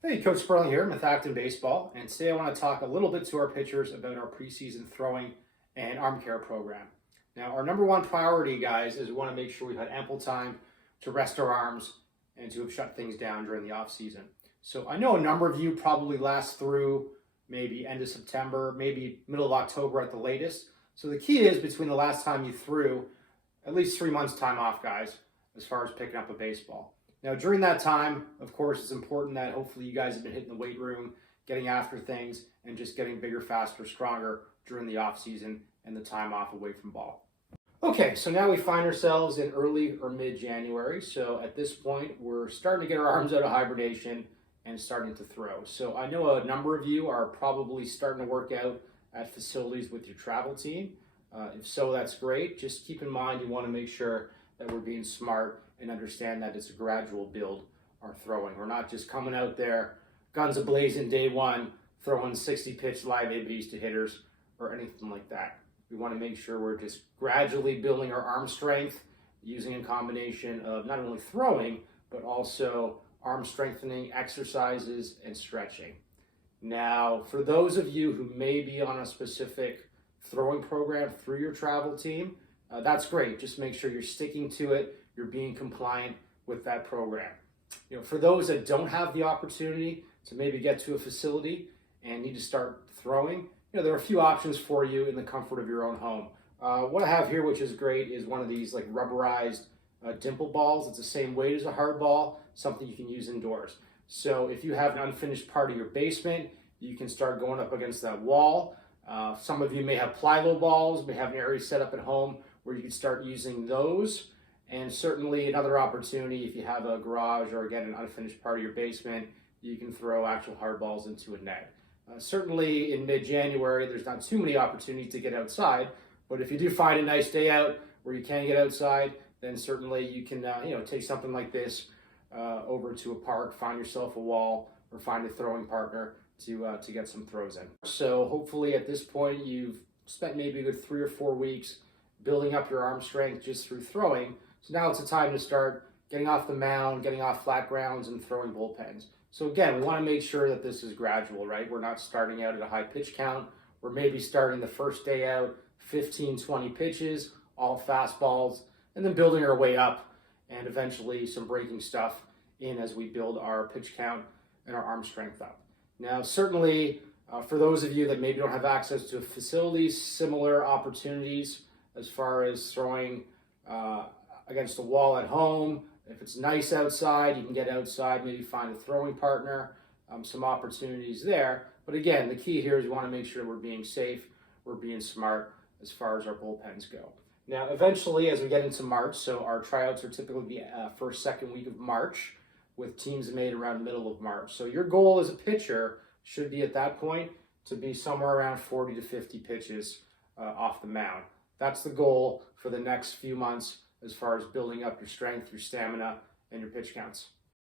Hey, Coach Sperling here, with Acton Baseball, and today I want to talk a little bit to our pitchers about our preseason throwing and arm care program. Now, our number one priority, guys, is we want to make sure we've had ample time to rest our arms and to have shut things down during the off season. So I know a number of you probably last through maybe end of September, maybe middle of October at the latest. So the key is between the last time you threw, at least 3 months time off, guys, as far as picking up a baseball. Now, during that time, of course, it's important that hopefully you guys have been hitting the weight room, getting after things, and just getting bigger, faster, stronger during the off season and the time off away from ball. Okay, so now we find ourselves in early or mid-January. So at this point, we're starting to get our arms out of hibernation and starting to throw. So I know a number of you are probably starting to work out at facilities with your travel team. If so, that's great. Just keep in mind you want to make sure that we're being smart and understand that it's a gradual build, our throwing. We're not just coming out there, guns a-blazing day one, throwing 60-pitch live ABs to hitters or anything like that. We want to make sure we're just gradually building our arm strength using a combination of not only throwing, but also arm strengthening exercises and stretching. Now, for those of you who may be on a specific throwing program through your travel team, that's great. Just make sure you're sticking to it. You're being compliant with that program. For those that don't have the opportunity to maybe get to a facility and need to start throwing, there are a few options for you in the comfort of your own home. What I have here, which is great, is one of these like rubberized dimple balls. It's the same weight as a hard ball, something you can use indoors. So if you have an unfinished part of your basement, you can start going up against that wall. Some of you may have Plilo balls, may have an area set up at home where you can start using those. And certainly another opportunity, if you have a garage or again an unfinished part of your basement, you can throw actual hard balls into a net. Certainly in mid-January, there's not too many opportunities to get outside, but if you do find a nice day out where you can get outside, then certainly you can take something like this over to a park, find yourself a wall, or find a throwing partner to get some throws in. So hopefully at this point you've spent maybe a good 3 or 4 weeks building up your arm strength just through throwing. So now it's a time to start getting off the mound, getting off flat grounds, and throwing bullpens. So again, we want to make sure that this is gradual, right? We're not starting out at a high pitch count. We're maybe starting the first day out 15, 20 pitches, all fastballs, and then building our way up and eventually some breaking stuff in as we build our pitch count and our arm strength up. Now, certainly for those of you that maybe don't have access to facilities, similar opportunities as far as throwing against the wall at home. If it's nice outside, you can get outside, maybe find a throwing partner, some opportunities there. But again, the key here is we want to make sure we're being safe, we're being smart as far as our bullpens go. Now, eventually, as we get into March, so our tryouts are typically the first, second week of March, with teams made around middle of March. So your goal as a pitcher should be at that point to be somewhere around 40 to 50 pitches off the mound. That's the goal for the next few months as far as building up your strength, your stamina, and your pitch counts.